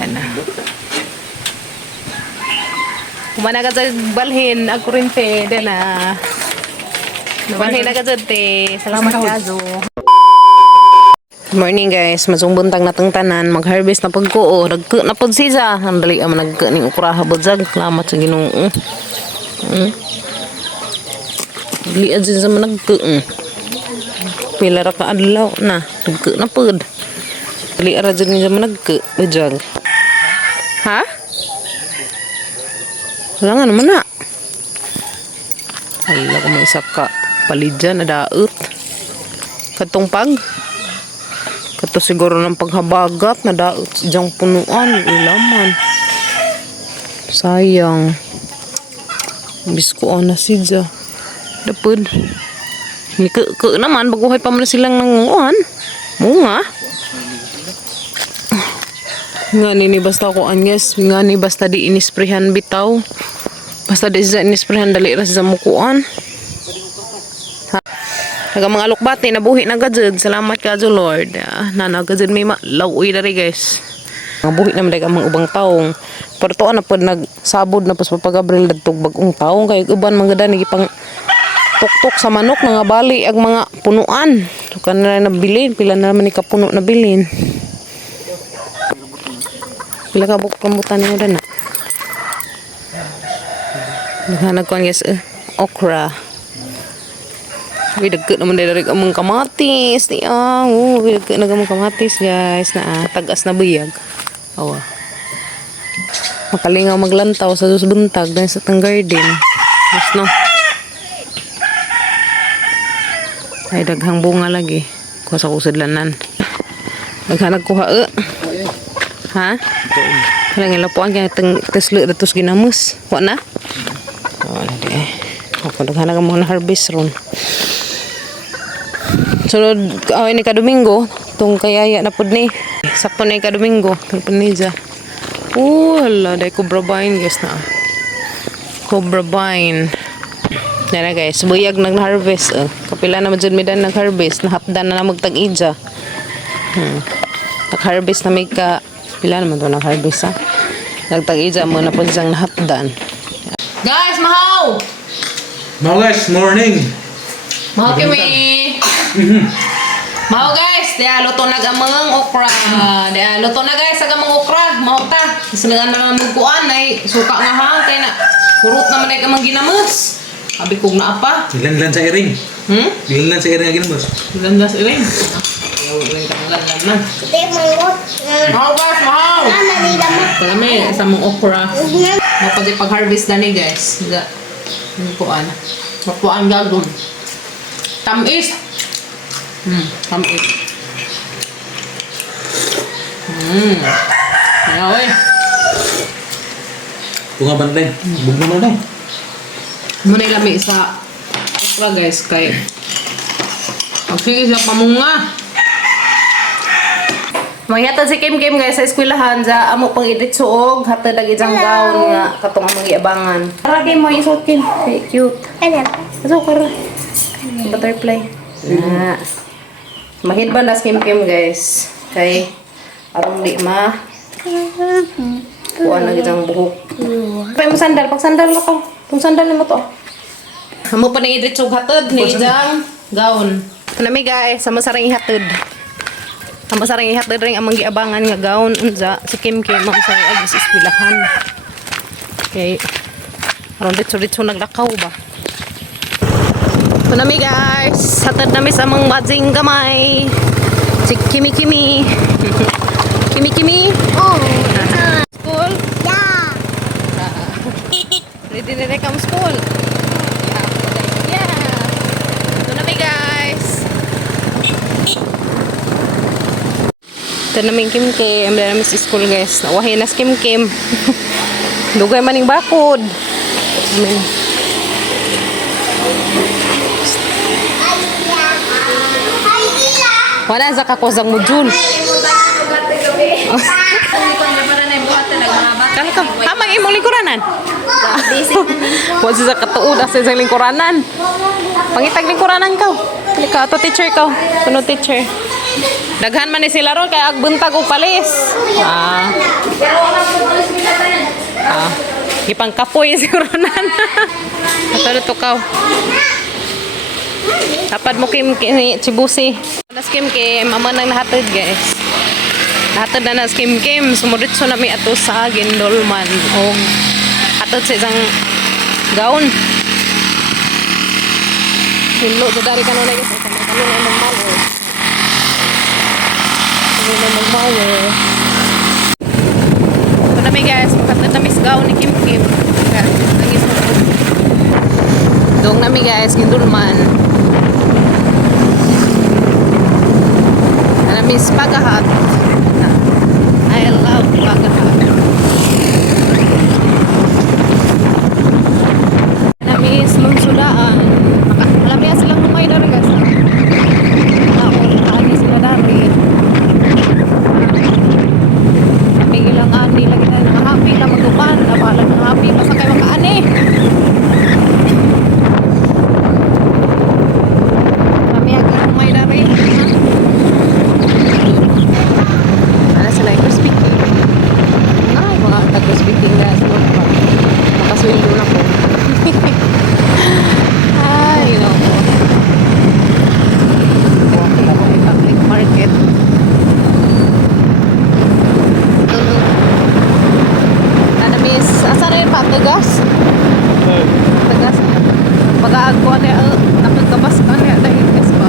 Yan na. Kumana ka dyan balhin. Ako rin te. Yan na. Balhin na ka dyan te. Salamat kazo. Good morning guys. Masumbuntang natang tanan. Mag-harvest na pagkuo. Nagka na pag siya. Ang dali ang nagka ning ukuraha budzag. Salamat sa Ginoo. Dili adyan sa managka. Pila ra ka adlaw na. Nagka na pud. Dali ara dyan sa managka. Budzag. Ha? Wala nga naman na. Wala ko may isa ka palidyan na daot. Katong pag. Kato siguro ng paghabagat na daot diyang punuan. Ilaman. Sayang. Bisko na siya. Dapod. Ke naman. Baguhay pa man silang nanguan. Munga. Nga ni basta ko anyes. Nga ni basta di inisprehan bitaw. Basta di siya inisprehan dali ra sa mukuan. Naga mga alukbati nabuhi na gajud. Salamat kajo Lord. Nana gajud may lauoy dari guys. Nabuhi naman daga mga ubang taong. Pero to na pod nagsabod na pas pagabril dagtog bagong taong kay uban mangada ni pang tuktok sa manok nga bali ag mga punuan. So kanila nabilin pila na naman ni kapuno na bilin. Pila ka buk rambutan niyo dana. Naghanag ko guys okra. Dagkot naman dari among kamatis niya. Dagkot na among kamatis guys na tagas na buyag. Awa. Makalingaw maglantaw sa susbuntag dahil sa tang garden. Mas no. Ay daghang bunga lagi. Kuha sa kusudlanan. Naghanag kuha ha? Halang ilapuan kaya teslo datos ginamus. Wa na? Oh, okay. Ako naghanag mo na harvest ron. Sunod away ni kadomingo tong kayaya na pud ni sakto ni kadomingo tong panija. Wala day cobra vine guys na. Cobra vine. Dara guys, buyag nag-harvest kapila na jud mi dan nag-harvest na hapdan na magtag ija. Nag-harvest na may ka pila naman to nag-harvest ha. Nagtag ija mo na pud sang hapdan. Guys, mahaw. Now guys, morning. Mahaw kami. Mau guys, dia luto na gamang okra. Dia luto na guys sa gamang okra. Mau ta. Senengan na magkuan ay suka nga hang kay na kurot naman ay gamang ginamos. Abi kog na apa? Ilan sa iring. Ilan sa iring nga ginamos. Ilan sa iring. Ilan ka na. Mau guys, mau. Kami sa mong okra. Mapag pag-harvest na ni guys. Kuan. Kuan gagawin. Tamis. Tamis. Ayaw eh. Bunga bantay. Bugno na daw. Muna ilami sa okra guys kay sige sa pamunga. Mangyata si Kim guys sa eskwelahan sa amo pang edit suog hatod ag ijang gown nga katong among giabangan. Para kay mo isot Kim. Kay cute. Aso kara. Butterfly. Na. Mahidban das Kim guys. Kay arong di ma. Kuan na gitang buhok. Pay mo sandal, pag sandal mo to. Tung sandal mo to. Amo pa nang idrit sug hatod ni jang gown. Kanami guys, sama sarang ihatod. Sama sarang ihatod ring among giabangan nga gown unsa si Kim mo sa agis eskwelahan. Okay. Aron ditso naglakaw ba. Kanami guys, hatod nami sa among badzing gamay. Si Kimi. Kimi. Oh. School? Yeah. Ready na rin kang school? Yeah. Ito na guys. Ito namin Kim. Amda namin sa school guys. Nawahin na si Kim. Dugay maning bakod. Amen. Wala sa kakozang module. Kali ka, hamang imong lingkuranan. Wala sa katuod sa isang lingkuranan. Pangitag lingkuranan ka. Kali ka, ato teacher ka. Kuno teacher. Daghan man ni sila ron kay agbuntag og palis. Ipang kapoy siguro nan. Ato to kaw. Tapad mo kim chibusi. Nas kim mama nang nahatid guys. Nahatid na nas kim sumudit so nami ato sa Gindolman og atod sa isang gaon. Hillo sa dari kanunay guys. Kanunay magmawer. Kanunay magmawer. Ito na may guys, makatid na misgaw ni Kim. Nangis mo po. Doon na may guys, Gindulman. Na miss Pagahat. I love Pagahat. Na miss Lungsudaan. Malamiya silang lumay na rin guys. Lagi sila dari. Ilang ani lagi na nakahappy na magtupan na bahala ng happy basta kayo makaani kami agad may dari ano sila yung speaking ay mga tag-speaking na makaswildo na po ay no po public market. Asa na yung patagas? Patagas. Pag-aagwa niya, nakagabas ka niya dahil gas pa.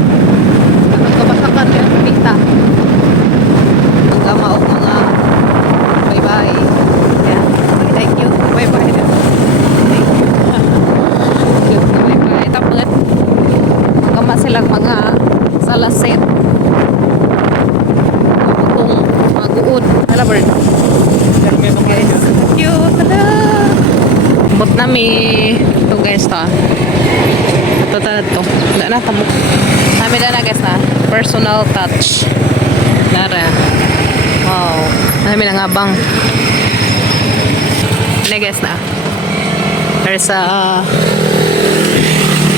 Nakagabas ka niya, pita. Ang gama o mga bye-bye. Yeah. Thank you. Bye-bye na. Thank you. Bye-bye. Tapos, ang gama silang mga salaset. Mga mga guod. Halabard. Cute, tada! Bot na ito guys to. Ito. Wala na tamo. Kami na guys na. Personal touch. Lara. Wow. Kami na ngabang. Na guys na. There's a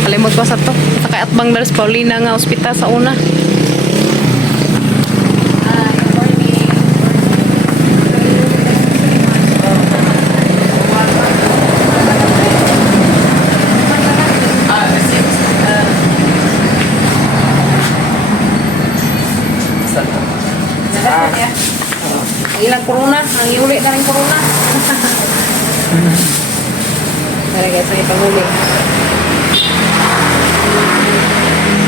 kalimot ko sa to. Sa atbang there's Paulina nga ospital sa una. Ilang corona, ang iuli na rin corona. Tara guys, ang ipanguli.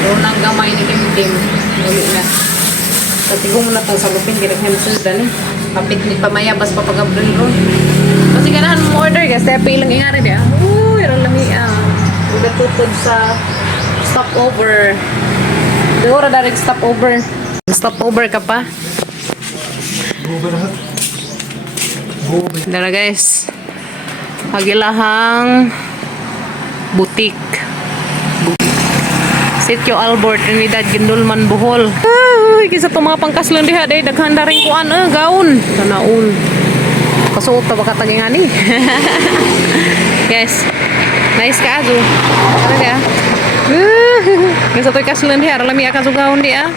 Corona ang gamay ni Kim. Iuli na. Katigong na itong salupin, ginaghamsun na ni. Kapit ni pamayabas pa pag-abril ron. Kasi ganahan mo order guys, kaya pilang ingari niya. Uy, ang lami tutod sa stopover. Dura na rin stopover. Stopover ka pa. Dara guys. Agilahang butik. Sitio Albert, Trinidad, Gindulman, Bohol. Ay, kisa itong mga pangkaslan diha. Daghan na rin kuan, gaon. Tanaon. Kasuot na baka tagingani. Guys. Nice ka, Azu. Ano diya? Kisa ito'y kaslan diha. Alami ka gaon diya.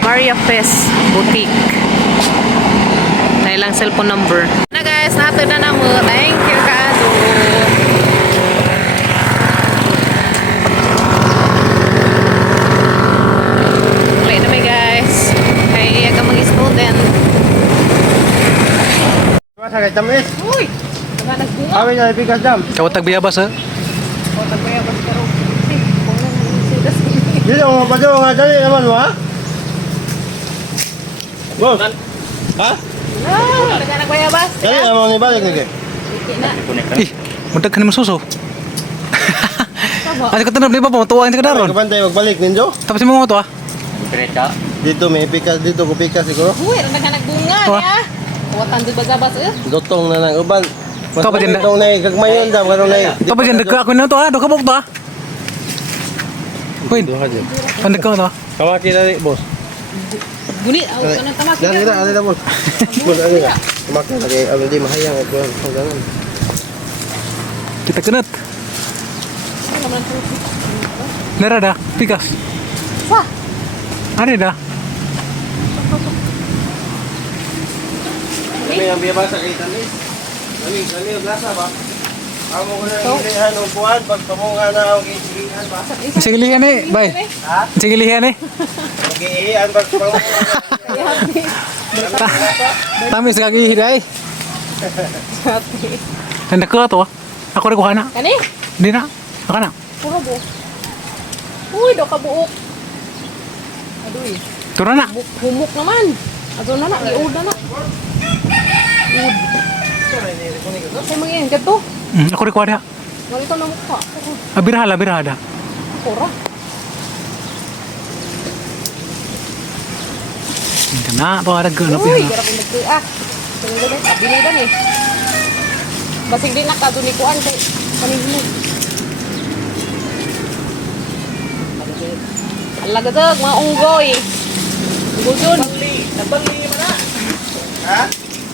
Maria Fest Boutique. Lang cellphone number. Na guys, natin na mo. Thank you, Kaado. Wait na may guys. Kaya ka mga student. Sakit tamis. Uy! Naga nagbunga. Awi na ipigas dam. Kawat tagbiyabas ha? Tagbaya ba pero? Dito mo pa daw nga dali naman mo ha? Boss. Ha? Naga nagbaya ba? Dali naman ni balik lagi. Ih, mundag ka naman suso. Ano ka tanong, di ba po? Tuwa hindi ka daron. Kapantay magbalik ninyo. Tapos mo mga to ha? Dito may ipikas dito ko pikas siguro. Uy! Naga nagbunga niya. Kuwatan doon bagabas Dotong na nang uban. Mas Ikaw ba dyan na- dotong na gagmayon dam karon na. Tapos yan, nagka ako na to ha? Dokabok to ha? Uy, Duha dyan. pandag ka to ha? Kamaki na boss. Gunit, kanang tamaki Dali na, dali na boss. Boss ali ka. Kamaki na kay ano di mahayang at hangganan. Kita kenat. Nara dah, pikas. Sa? Ada dah. May ang biyabasa kay tamis. Dali, lasa ba? Amo ko na ilihan ng buwan, pag pamunga na ako ilihan ba? Sige lihan eh, bay. Ha? Sige lihan eh. Mag-iihan pag pamunga na. Tamis kaki hiday. Ang dako to. Ako rin kuha na. Kani? Di na. Aka na. Puro buok. Uy, daw ka buok. Aduy. Tura na. Humok naman. Ato na na, iud na na. Iud. Ay, mga yan, to. Ako rin kuha na. Ganito na mukha. Birhala, birhala. Pura. Hindi na. Pangarag ko. Uy, garap yung nagtuloy. Tingnan na, kabilidan eh. Basig din nakadunikuan kay kanino. Alagatag, mga unggoy. Unggoy. Nabali mo na. Ha?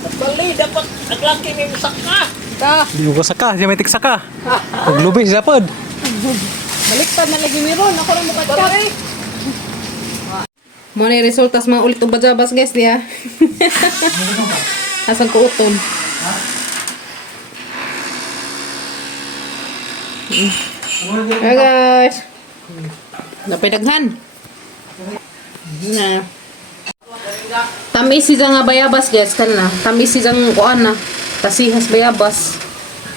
Nabali, dapat naglaki may musaka. Ka, Di ko saka. Siya may tiksaka. Huwag lubis sapod. baliktad na lagi meron. Ako na mukha ka. Mo na resultas mga ulit ubad-jabas guys dia. Asang ko uton. Hey guys. Napidaghan. Na. Tamis siya nga bayabas guys kana. Tamis siya nga kuan na. Tasihas bayabas.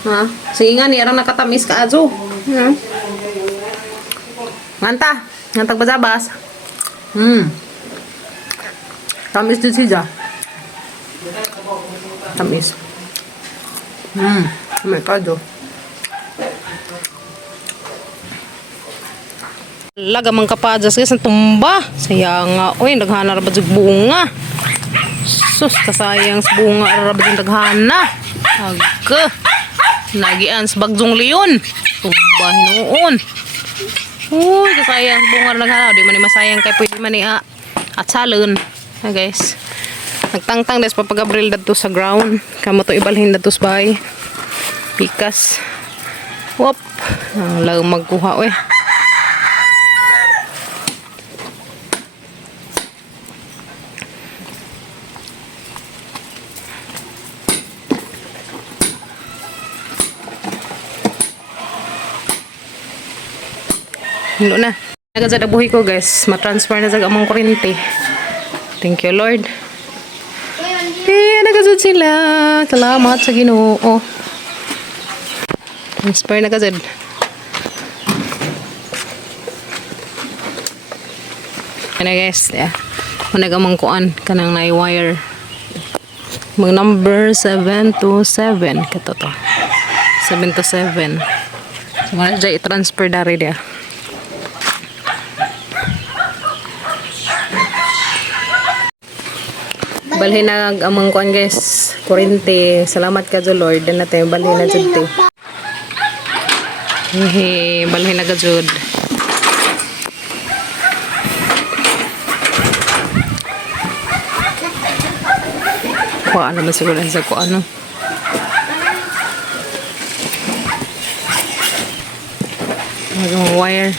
Ha? Sige nga ni arang nakatamis ka ajo. Ha? Nganta. Ngantag bayabas. Tamis din siya. Tamis. Oh my God, oh. Laga mang kapadas guys ang tumba. Sayang nga. Uy, naghana ra ba jud bunga. Sus, kasayang sa bunga ra ba jud naghana. Aga. Nagian sa bagjong leon. Tumba hinuon. Uy, kasayang sa bunga ra naghana. Di man ni masayang kay pwede man ni at salon. Ha guys. Nagtangtang des papagabril dadto sa ground. Kamo to ibalhin dadto sa bahay. Pikas. Wop. Ang lang magkuha we. Hilo na. Nagad sa buhay ko guys. Ma-transfer na sa among kuryente. Thank you Lord. Nagazod sila. Salamat sa Ginoo. Transfer na kazad. Ano guys. Managamang kuan. Kanang na-wire. Mga number 7 to 7. Kato to. 7 to 7. So, mga dyan i-transfer dari dia. Balhin na amang kuan guys. Kurente. Salamat ka dyan Lord. Dan natin balhin na dyan te. Hehe. Balhin na ka dyan. Kuha naman siguro sa kuha ano. Magang wire.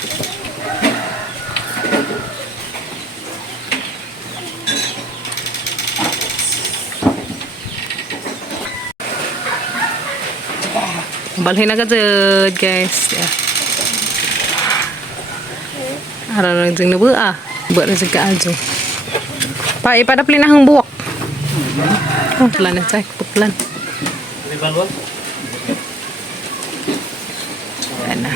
Balhin na ka dyan, guys. Araw lang dyan na buwa. Buwa na dyan ka adyo. Ipadapli na hang buwak. Putlan na dyan. Putlan. Ayan na.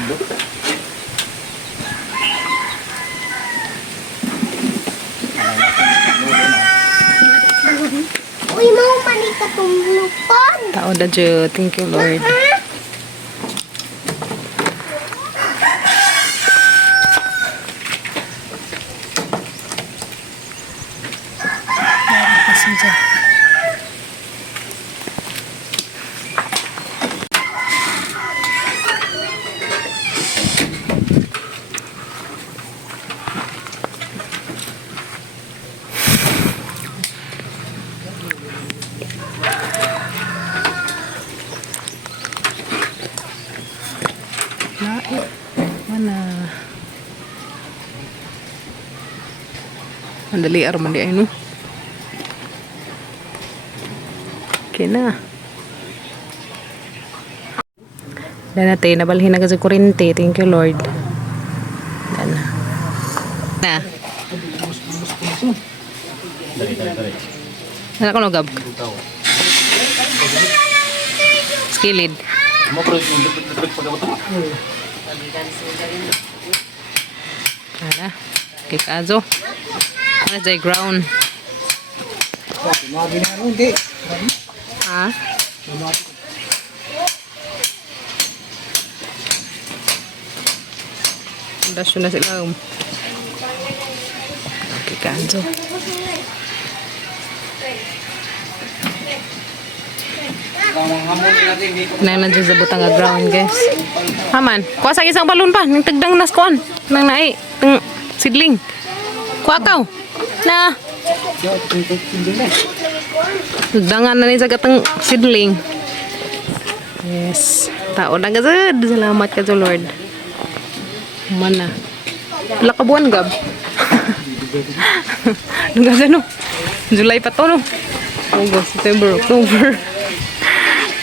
Uy, mau manik ka tumlupan. Tao na dyan. Thank you, Lord. Mana? Mandali araman di ay no. Okay na. Dan natin, nabalhin na kasi kurente. Thank you, Lord. Dan na. Ano ko no, Gab? Skilid. Ada. Kikazo. Ano dyan, ground. Ha? Dasyo na sila. Kikazo. Nang nandiyan sa butang nga ground, guys. Haman, kuha sa isang balon pa. Nang tagdang nas kuan. Nang nai. Tang sidling. Kuha kaw. Na. Tagdangan na ni sa gatang sidling. Yes. Tao na gazad. Salamat ka sa Lord. Mana. Wala ka buwan, Gab. Nung no? July pa to, no? August, September, October.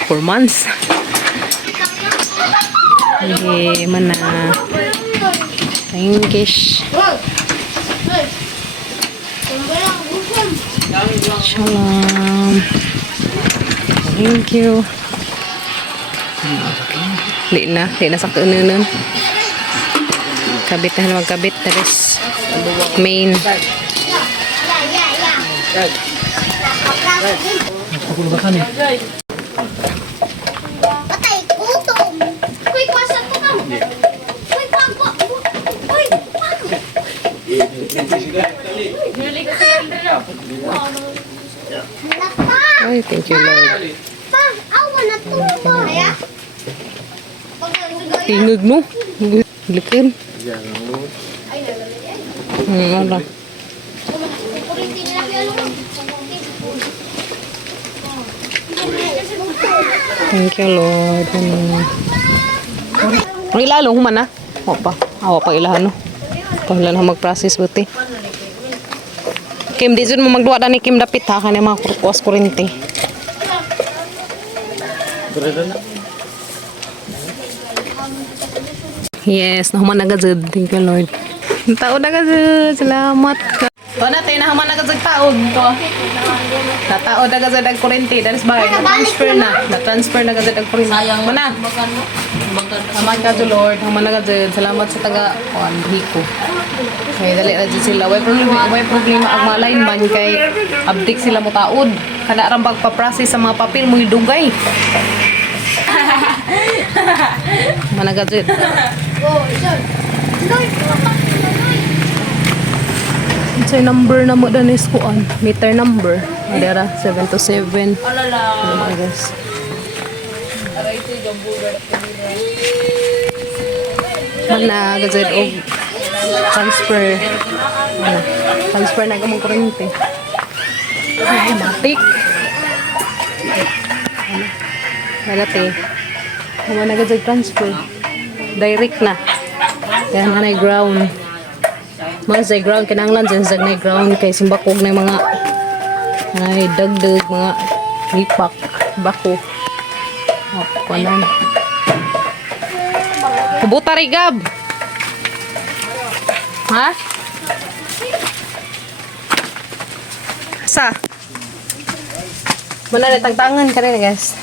4 months. Okay, mana. English. Shalom. Thank you. Di na sa kaununan. Kabit na magkabit. Terus main. Patay, gutom. Uy, kwasan ko ka. Uy, pagwa. Uy, pagwa. Ay, thank you, Lord. Pa, awa na tumba. Tingog mo. Likin. Wala. Thank you, Lord. Ang ilalong human na. O pa. Awa pa ilahan, no? Pahilan na mag-process buti. Kim, di dyan mo magduwa na ni Kim dapit ha. Kanya mga kurkuas kurente. Yes, nahuman na gazad. Thank you, Lord. Taon na gazad. Salamat ka. Ito natin, nahuman na gazad taon. Ito. Nataon na gazad ang kurente. That is bagay. Na-transfer na. Na-transfer na gazad ang kurente. Sayang mo na. Salamat ka to, Lord. Nahuman na gazad. Salamat sa taga Hiko. Kaya dali na dyan sila. Way problema ang malain man kay abdik sila mo taod. Kana rang pagpaprocess sa mga papel mo dugay. Managazid. Sa number na mo dan is kuan, meter number. Adara 7 to 7. Ano mga guys. Managazid og transfer. Ano? Transfer na gamong kurente. Ay, matik. Ano? Nagati. Huwag nagazid transfer. Direct na. Kaya nga na ground. Mga sa ground, kinanglan dyan sa ground kay simbakog na mga ay dagdag, mga lipak, bako. O, kuanan. Kubuta rin, Gab. Ha? Sa? Mana na tangtangan ka rin, guys.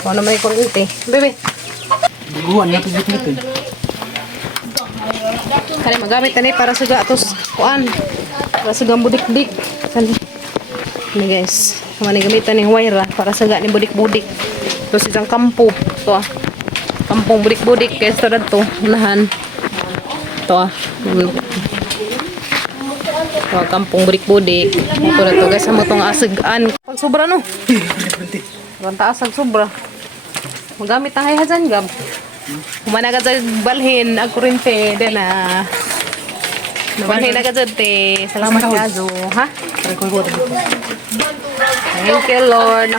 Kung ano may kurente. Bebe. Buwan na pagbitin. Kani magamit tani para sa gatos kuan. Para sa gambudik-dik. Kani. Ni guys. Mani gamitan ni wire para sa ga ni budik-budik. To isang kampo. To ah. Kampong budik-budik kay sa to unahan. To ah. To kampong budik-budik. Ito na to guys, amo tong asigan. Pag sobra no. Ranta asag sobra. Magamit ang hayahan, Gab. Kumana ka sa balhin, ang kurente, din na. Nabalhin na ka dyan, te. Salamat ka, Zo. Ha? Thank you, Lord.